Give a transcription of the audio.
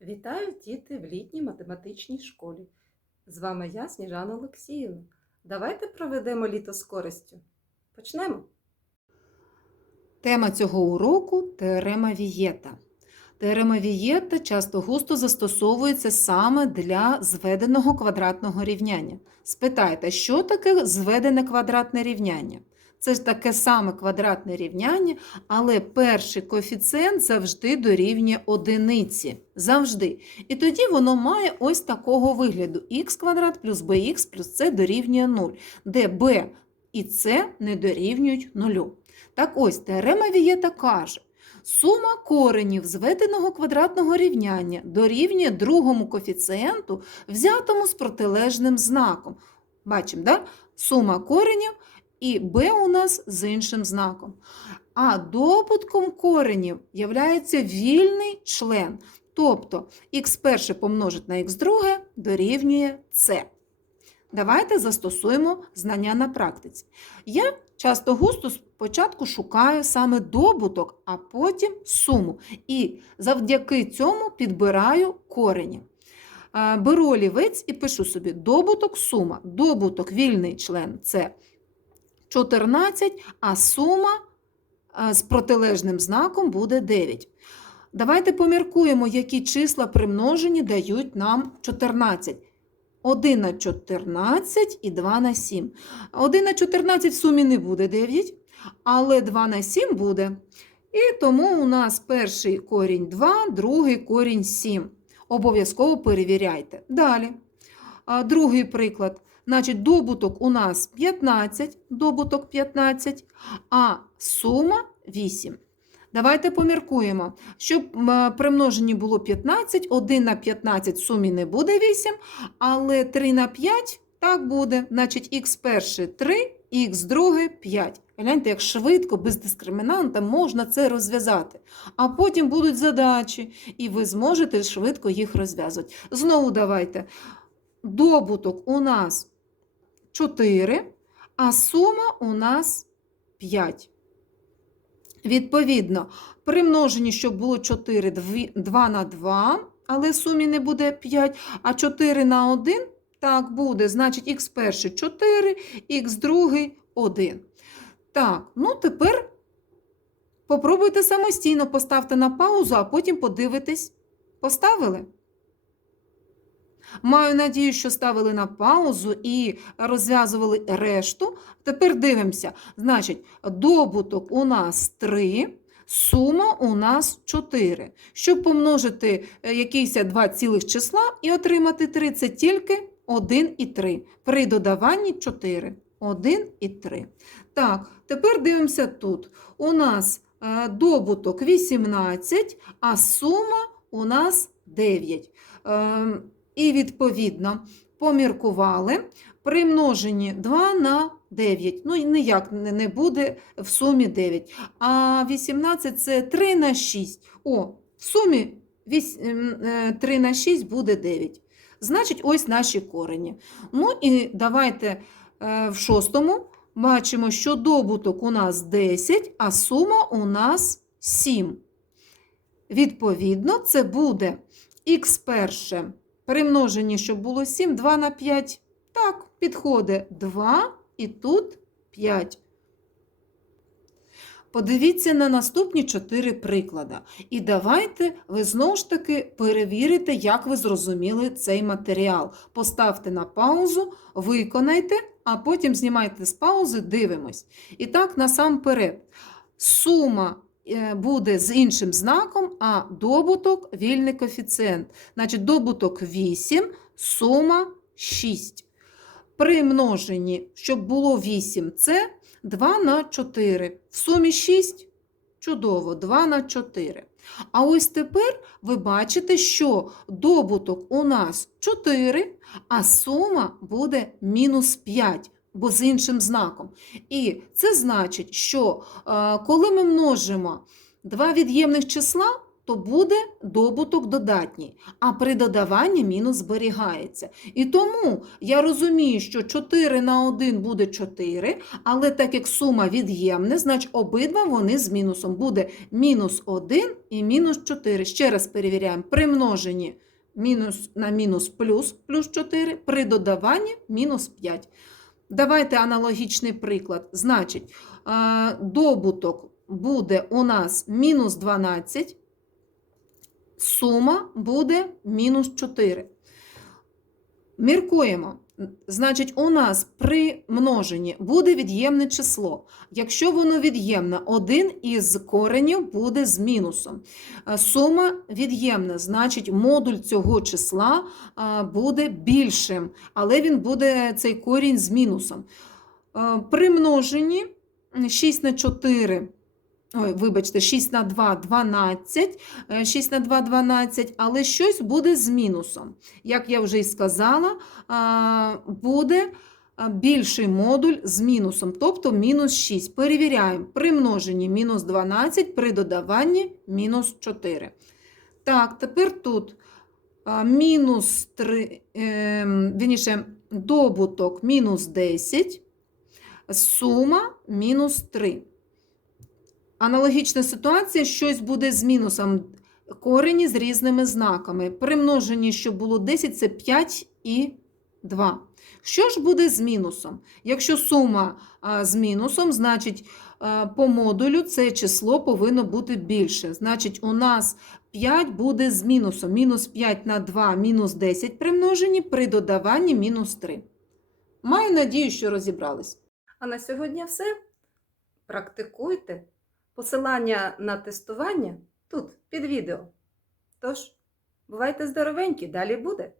Вітаю діти в літній математичній школі. З вами я, Сніжана Олексіївна. Давайте проведемо літо з користю. Почнемо. Тема цього уроку теорема Вієта. Теорема Вієта часто густо застосовується саме для зведеного квадратного рівняння. Спитайте, що таке зведене квадратне рівняння? Це ж таке саме квадратне рівняння, але перший коефіцієнт завжди дорівнює одиниці. Завжди. І тоді воно має ось такого вигляду: х квадрат плюс bx плюс c дорівнює 0, де b і c не дорівнюють нулю. Так ось теорема Вієта каже, сума коренів зведеного квадратного рівняння дорівнює другому коефіцієнту, взятому з протилежним знаком. Бачимо, да? сума коренів і b у нас з іншим знаком. А добутком коренів являється вільний член. Тобто х перше помножити на х друге дорівнює c. Давайте застосуємо знання на практиці. Я часто густо спочатку шукаю саме добуток, а потім суму. І завдяки цьому підбираю корені. Е, Беру олівець і пишу собі добуток сума. Добуток вільний член це 14, а сума е, з протилежним знаком буде 9. Давайте поміркуємо, які числа при множенні дають нам 14. 1 на 14 і 2 на 7. 1 на 14 в сумі не буде 9, але 2 на 7 буде. І тому у нас перший корінь 2, другий корінь 7. Обов'язково перевіряйте. Далі. Другий приклад. Значить, добуток у нас 15, добуток 15, а сума 8. Давайте поміркуємо. Щоб м, при множенні було 15, 1 на 15 в сумі не буде 8, але 3 на 5 так буде. Значить, х перше 3, х друге 5. Гляньте, як швидко, без дискримінанта можна це розв'язати. А потім будуть задачі, і ви зможете швидко їх розв'язувати. Знову давайте. Добуток у нас 4, а сума у нас 5. Відповідно, при множенні, щоб було 4, 2 на 2, але в сумі не буде 5, а 4 на 1 так буде. Значить, х перший 4, х другий 1. Так, ну тепер попробуйте самостійно поставте на паузу, а потім подивитесь. Поставили? Маю надію, що ставили на паузу і розв'язували решту. Тепер дивимося. Значить, добуток у нас 3, сума у нас 4. Щоб помножити е, якісь два цілих числа і отримати 3, це тільки 1 і 3. При додаванні 4. 1 і 3. Так, тепер дивимося тут. У нас е, добуток 18, а сума у нас 9. Ем, і, відповідно, поміркували при множенні 2 на 9. Ну, ніяк не буде в сумі 9. А 18 це 3 на 6. О, в сумі 3 на 6 буде 9. Значить, ось наші корені. Ну і давайте е, в шостому бачимо, що добуток у нас 10, а сума у нас 7. Відповідно, це буде х перше. При щоб було 7, 2 на 5. Так, підходить 2 і тут 5. Подивіться на наступні 4 приклади. І давайте ви знову ж таки перевірите, як ви зрозуміли цей матеріал. Поставте на паузу, виконайте, а потім знімайте з паузи, дивимось. І так, насамперед, сума буде з іншим знаком, а добуток вільний коефіцієнт. Значить, добуток 8, сума 6. При множенні, щоб було 8, це 2 на 4. В сумі 6. Чудово, 2 на 4. А ось тепер ви бачите, що добуток у нас 4, а сума буде мінус 5, бо з іншим знаком. І це значить, що е, коли ми множимо два від'ємних числа, то буде добуток додатній, а при додаванні мінус зберігається. І тому я розумію, що 4 на 1 буде 4, але так як сума від'ємне, значить обидва вони з мінусом. Буде мінус 1 і мінус 4. Ще раз перевіряємо. При множенні мінус на мінус плюс, плюс 4, при додаванні мінус 5. Давайте аналогічний приклад. Значить, е, добуток буде у нас мінус 12, сума буде мінус 4. Міркуємо. Значить, у нас при множенні буде від'ємне число. Якщо воно від'ємне, один із коренів буде з мінусом. Е, Сума від'ємна, значить, модуль цього числа буде більшим, але він буде цей корінь з мінусом. Е, При множенні 6 на 4, ой, вибачте, 6 на 2 12, е, 6 на 2 12, але щось буде з мінусом. Як я вже й сказала, буде більший модуль з мінусом, тобто мінус 6. Перевіряємо. При множенні мінус 12, при додаванні мінус 4. Так, тепер тут мінус 3, е, вірніше, добуток мінус 10, сума мінус 3. Аналогічна ситуація, щось буде з мінусом. Корені з різними знаками. При множенні, що було 10, це 5 і 2. Що ж буде з мінусом? Якщо сума з мінусом, значить по модулю це число повинно бути більше. Значить, у нас 5 буде з мінусом. Мінус 5 на 2, мінус 10 при множенні, при додаванні мінус 3. Маю надію, що розібрались. А на сьогодні все. Практикуйте. Посилання на тестування тут, під відео. Тож, бувайте здоровенькі, далі буде.